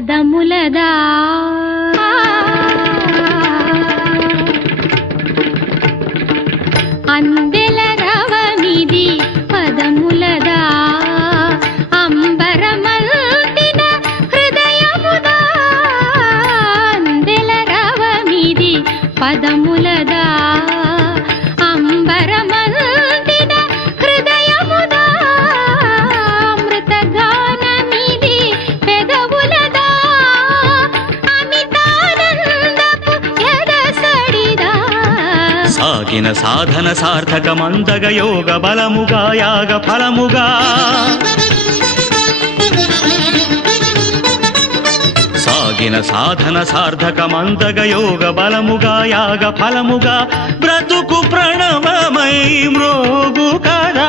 పదములదా అందెల రవమిది పదములదా అంబరమల్తిన హృదయముదా అందెల రవమిది పదములదా అంబరమల్తిన హృదయముదా అమృతగానమిది పెదవులదా అమితానందపు ఎదసడిదా సాగిన సాధన సార్థకమందగ యోగ బలముగా యాగ ఫలముగా సాగిన సాధన సార్థకమందగ యోగ బలముగా యాగ ఫలముగా బ్రతుకు ప్రణవమై మ్రోగు కదా